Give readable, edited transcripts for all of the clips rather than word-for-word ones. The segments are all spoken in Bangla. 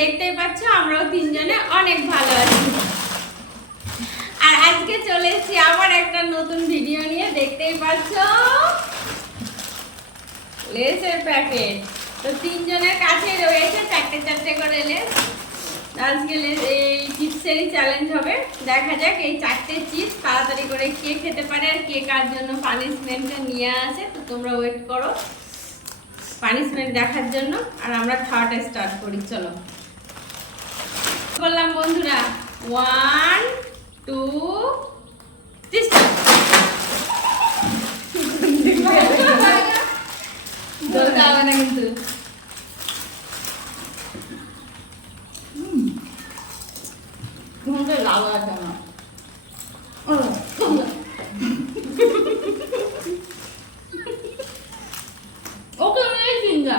দেখতেই পাচ্ছ আমরাও তিনজনে অনেক ভালো আছি। আর আজকে চলে এসেছি আবার একটা নতুন ভিডিও নিয়ে। দেখতেই পাচ্ছ লেসের প্যাকেট, তো তিনজনের কাছে রয়েছে চারটে চারটে করে লেস। আজকে এই চিপসেরই চ্যালেঞ্জ হবে। দেখা যাক এই চারটে চিপস তাড়াতাড়ি করে কে খেতে পারে আর কে কার জন্য পানিশমেন্টটা নিয়ে আসে। তো তোমরা ওয়েট করো পানিশমেন্ট দেখার জন্য, আর আমরা খাওয়াটা স্টার্ট করি। চলো বললাম বন্ধুরা, 1 2 3 দরকার হবে না কিন্তু। লাভ আছে না ওকে নেই চিন্তা।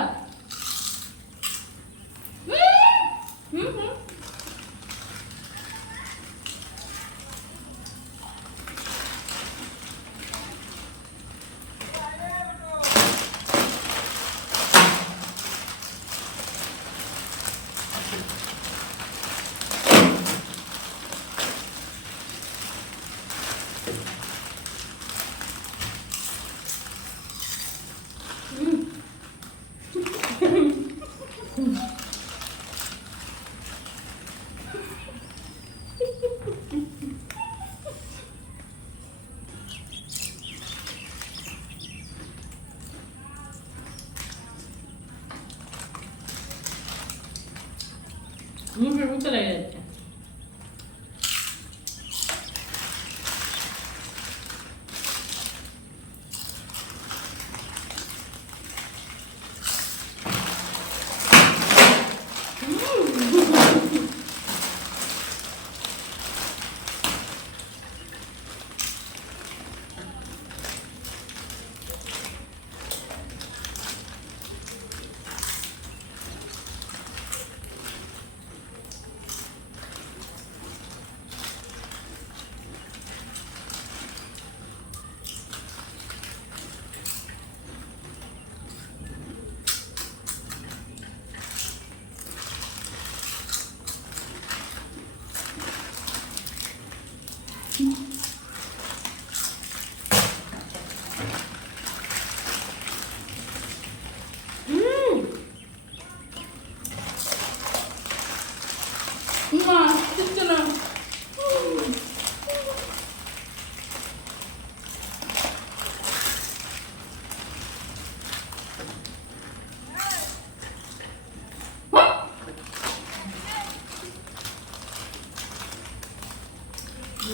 মুখের ভিতরে লেগে যাচ্ছে।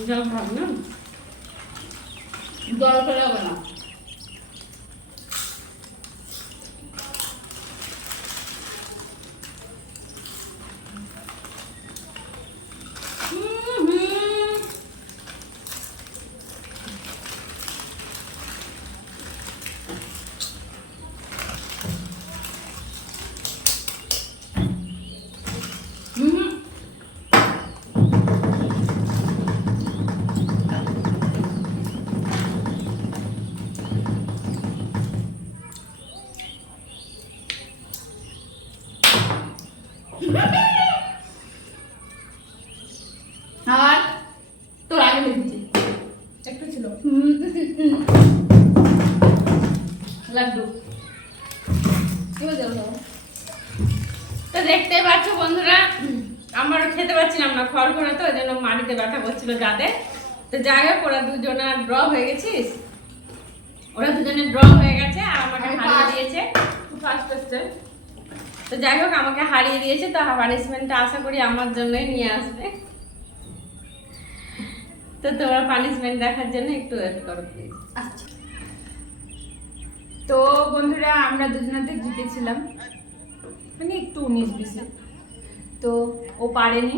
জল খাবো না, জল খেলে হবে না। আর তোর আগে দেখছি একটু ছিল লাড্ডু। তো দেখতে পাচ্ছ বন্ধুরা, আমারও খেতে পাচ্ছিলাম না, খড় করে, তো ওই জন্য মাটিতে ব্যথা করছিল যাতে। তো যাই হোক ওরা দুজনে ড্র হয়ে গেছিস, ওরা দুজনে ড্র হয়ে গেছে আর আমাকে হারিয়ে দিয়েছে। ফার্স্ট হচ্ছে, তো যাই হোক আমাকে হারিয়ে দিয়েছে, তো পানিশমেন্টটা আশা করি আমার জন্যই নিয়ে আসবে। তো তোমরা পানিশমেন্ট দেখার জন্য একটু ওয়েট করো প্লিজ। আচ্ছা, তো বন্ধুরা আমরা দুজনাতে জিতেছিলাম, মানে একটু 19-20, তো ও পারেনি,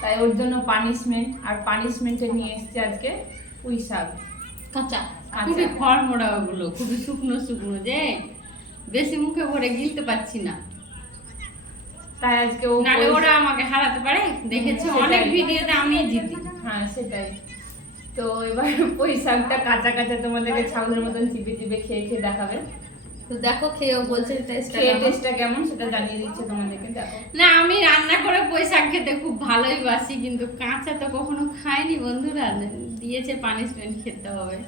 তাই ওর জন্য পানিশমেন্ট। আর পানিশমেন্টে নিয়ে এসেছে আজকে পুঁই শাক কাঁচা, খুবই খড় মোড়া, ওগুলো খুবই শুকনো শুকনো, যে বেশি মুখে ভরে গিলতে পারছি না, তাই আজকে ও নালে ওরা আমাকে হারাতে পারে। দেখেছো অনেক ভিডিওতে আমি জিতি। হ্যাঁ সেটাই। তো এবার পুঁই শাকটা কাঁচা কাঁচা তোমাদেরকে ছাগলের মতন চিপে চিপে খেয়ে খেয়ে দেখাবে। তো দেখো খেয়েও বলছে খেয়ে টেস্টটা কেমন সেটা জানিয়ে দিচ্ছে তোমাদেরকে, দেখো। না আমি রান্না করে পুঁই শাক খেতে খুব ভালোই বাসি, কিন্তু কাঁচা তো কখনো খাইনি বন্ধুরা, দিয়েছে পানিশমেন্ট খেতে হবে।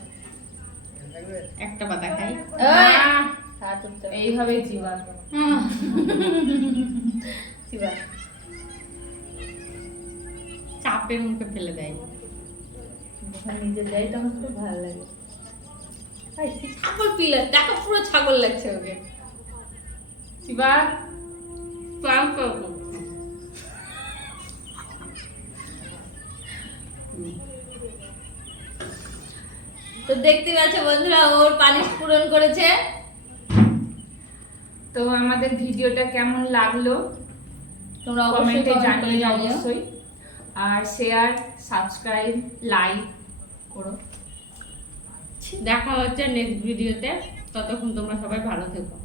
একটা পাতা খাই। এইভাবেই চিবা চিবা, চাপের মুখে ফেলে দেয়। নিজে দেয় তো আমার খুব ভালো লাগে। ছাগল পিলে দেখো, পুরো ছাগল লাগছে ওকে। চিবা তো দেখতে পাচ্ছ বন্ধুরা, ওর পানিশ পূরণ করেছে। তো আমাদের ভিডিওটা কেমন লাগলো তোমরা কমেন্টে অবশ্যই জানিয়ে জানিয়ে অবশ্যই, আর শেয়ার, সাবস্ক্রাইব, লাইক করো। দেখা হচ্ছে নেক্সট ভিডিওতে, ততক্ষণ তোমরা সবাই ভালো থেকো।